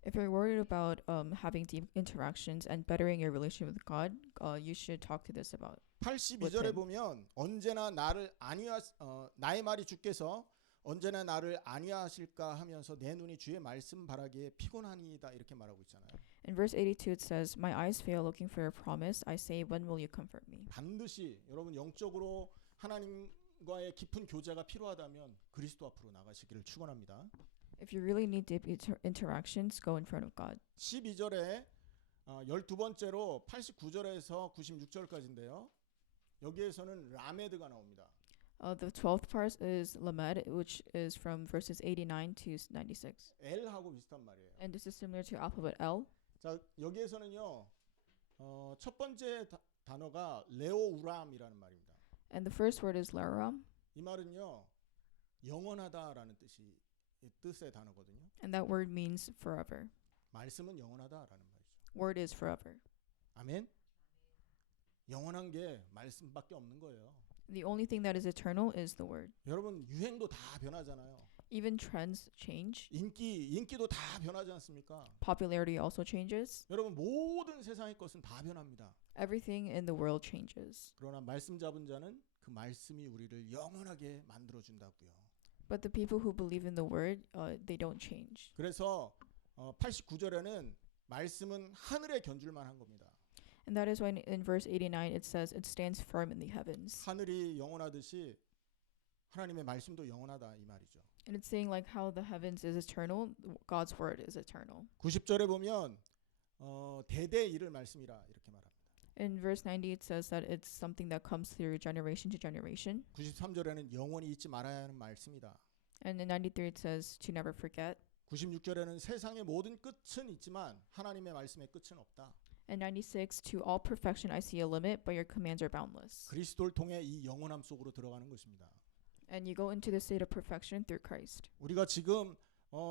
If you're worried about having deep interactions and bettering your relationship with God, you should talk to this about. 82절에 보면 언제나 나의 말이 주께서 언제나 나를 아니하실까 하면서 내 눈이 주의 말씀 바라기에 피곤하니이다 이렇게 말하고 있잖아요. In verse 82 it says, My eyes fail looking for your promise. I say, when will you comfort me? 반드시 여러분 영적으로 하나님과의 깊은 교제가 필요하다면 그리스도 앞으로 나가시기를 축원합니다. If you really need deep interactions, go in front of God. 12절에 12번째로 89절에서 96절까지인데요. 여기에서는 라메드가 나옵니다. The 12th part is Lamed, which is from verses 89 to 96. L하고 비슷한 말이에요. And this is similar to alphabet L. 자, 여기에서는요. 첫 번째 단어가 레오우람이라는 말입니다. And the first word is Laram. 이 말은요. 영원하다라는 뜻의 단어거든요. And that word means forever. 말씀은 영원하다라는 말이죠. Word is forever. 아멘. 영원한 게 말씀밖에 없는 거예요. The only thing that is eternal is the word. 여러분 유행도 다 변하잖아요. Even trends change. 인기도 다 변하지 않습니까? Popularity also changes. 여러분 모든 세상의 것은 다 변합니다. Everything in the world changes. 그러나 말씀 잡은 자는 그 말씀이 우리를 영원하게 만들어 준다고요. But the people who believe in the word, they don't change. 그래서 89절에는 말씀은 하늘에 견줄만 한 겁니다. And that is why in verse 89 it says it stands firm in the heavens. 하늘이 영원하듯이 하나님의 말씀도 영원하다 이 말이죠. And it's saying like how the heavens is eternal, God's word is eternal. 90절에 보면 대대 이를 말씀이라 이렇게 말합니다. In verse 90 it says that it's something that comes through generation to generation. 93절에는 영원히 잊지 말아야 하는 말씀이다. And in 93 it says to never forget. 96절에는 세상의 모든 끝은 있지만 하나님의 말씀의 끝은 없다. And 96, to all perfection I see a limit, but your commands are boundless. 그리스도를 통해 이 영원함 속으로 들어가는 것입니다. And you go into the state of perfection through Christ. 우리가 지금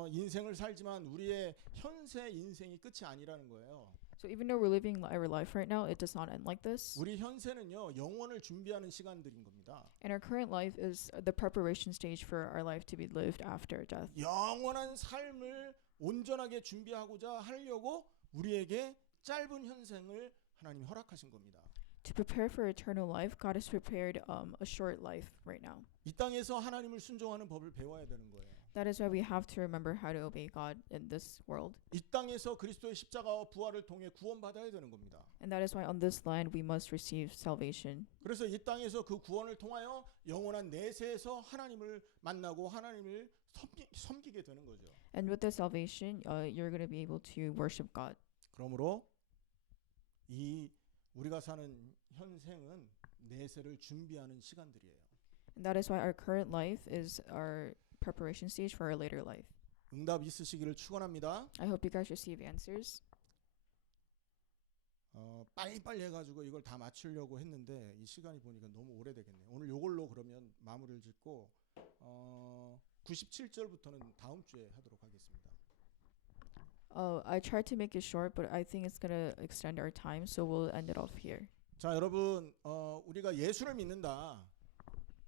인생을 살지만 우리의 현세 인생이 끝이 아니라는 거예요. So even though we're living our life right now, it does not end like this. 우리 현세는요 영원을 준비하는 시간들인 겁니다. And our current life is the preparation stage for our life to be lived after death. 영원한 삶을 온전하게 준비하고자 하려고 우리에게 짧은 현생을 하나님이 허락하신 겁니다. To prepare for eternal life, God has prepared a short life right now. 이 땅에서 하나님을 순종하는 법을 배워야 되는 거예요. That is why we have to remember how to obey God in this world. 이 땅에서 그리스도의 십자가와 부활을 통해 구원받아야 되는 겁니다. And that is why on this land we must receive salvation. 그래서 이 땅에서 그 구원을 통하여 영원한 내세에서 하나님을 만나고 하나님을 섬기게 되는 거죠. And with the salvation, you're going to be able to worship God. 그러므로 이 우리가 사는 현생은 내세를 준비하는 시간들이에요. And that is why our current life is our preparation stage for our later life. 응답 있으시기를 축원합니다. I hope you guys receive answers. 빨리빨리 해가지고 이걸 다 맞추려고 했는데 이 시간이 보니까 너무 오래되겠네요. 오늘 요걸로 그러면 마무리를 짓고 97절부터는 다음 주에 하도록 하겠습니다. I tried to make it short, but I think it's going to extend our time, so we'll end it off here. 자 여러분 우리가 예수를 믿는다.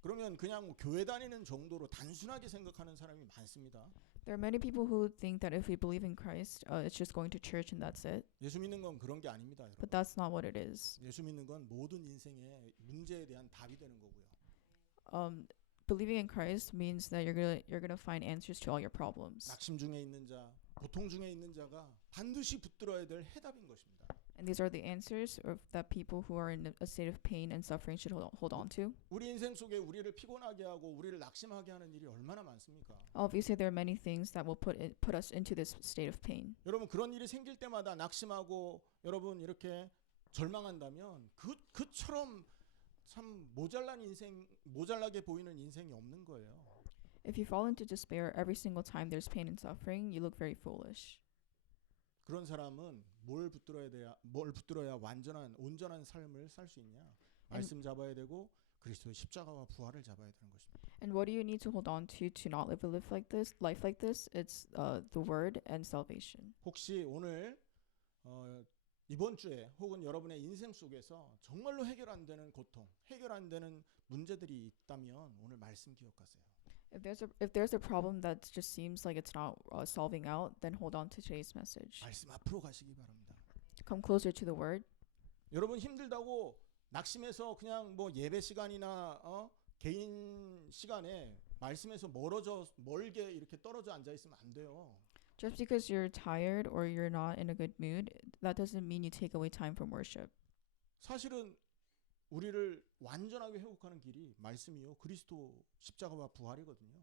그러면 그냥 뭐 교회 다니는 정도로 단순하게 생각하는 사람이 많습니다. There are many people who think that if we believe in Christ, it's just going to church and that's it. 예수 믿는 건 그런 게 아닙니다. 여러분. But that's not what it is. 예수 믿는 건 모든 인생의 문제에 대한 답이 되는 거고요. Believing in Christ means that you're gonna find answers to all your problems. 낙심 중에 있는 자, 고통 중에 있는 자가 반드시 붙들어야 될 해답인 것입니다. And these are the answers of that people who are in a state of pain and suffering should hold on to. 우리 인생 속에 우리를 피곤하게 하고 우리를 낙심하게 하는 일이 얼마나 많습니까? Obviously, there are many things that will put us into this state of pain. 여러분 그런 일이 생길 때마다 낙심하고 여러분 이렇게 절망한다면 그처럼 참 모자라게 보이는 인생이 없는 거예요. If you fall into despair every single time there's pain and suffering, you look very foolish. 그런 사람은 뭘 붙들어야 온전한 삶을 살 수 있냐? 말씀 잡아야 되고 그리스도의 십자가와 부활을 잡아야 되는 것입니다. And what do you need to hold on to not live a life like this? It's the word and salvation. 혹시 오늘 이번 주에 혹은 여러분의 인생 속에서 정말로 해결 안 되는 고통, 해결 안 되는 문제들이 있다면 오늘 말씀 기억하세요. If there's a problem that just seems like it's not solving out, then hold on to today's message. 말씀 앞으로 가시기 바랍니다. Come closer to the word. 여러분 힘들다고 낙심해서 그냥 뭐 예배 시간이나 개인 시간에 말씀에서 멀게 이렇게 떨어져 앉아 있으면 안 돼요. Just because you're tired or you're not in a good mood, that doesn't mean you take away time from worship. 사실은 우리를 완전하게 회복하는 길이 말씀이요 그리스도 십자가와 부활이거든요.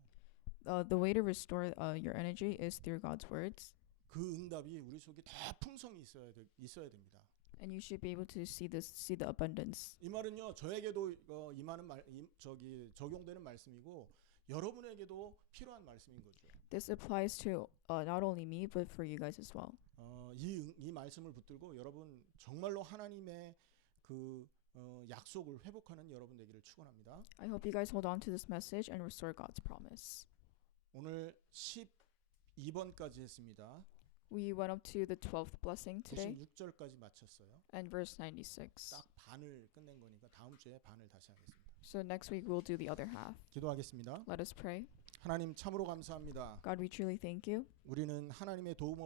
The way to restore your energy is through God's words. 그 응답이 우리 속에 다 풍성히 있어야 됩니다. And you should be able to see the abundance. 이 말은요 저에게도 임하는 적용되는 말씀이고 여러분에게도 필요한 말씀인 거죠. This applies to not only me but for you guys as well. 이 말씀을 붙들고 여러분 정말로 하나님의 그 약속을 회복하는 여러분 되기를 축원합니다. I hope you guys hold on to this message and restore God's promise. 오늘 12번까지 했습니다. We went up to the 12th blessing today 96절까지 마쳤어요. and verse 96. 딱 반을 끝낸 거니까 다음 주에 반을 다시 하겠습니다. So next week we'll do the other half. 기도하겠습니다. Let us pray. 하나님 참으로 감사합니다. God, we truly thank you. 우리는 하나님의 도움